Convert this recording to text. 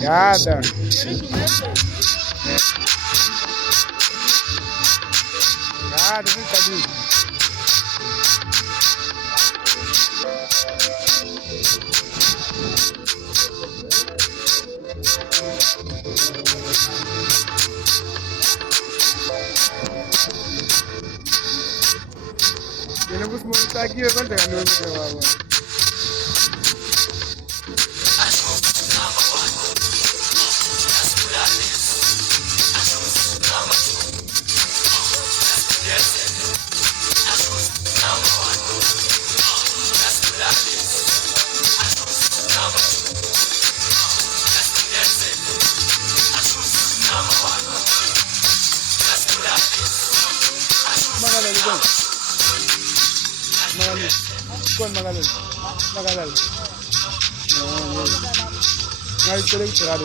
Gada. Gada, vem cá, Queremos montar aqui, eu vou ter a noite de agora. Magalhães, Magalhães. Quando Magalhães? Magalhães. Não, não. Não, isso é eleitorado,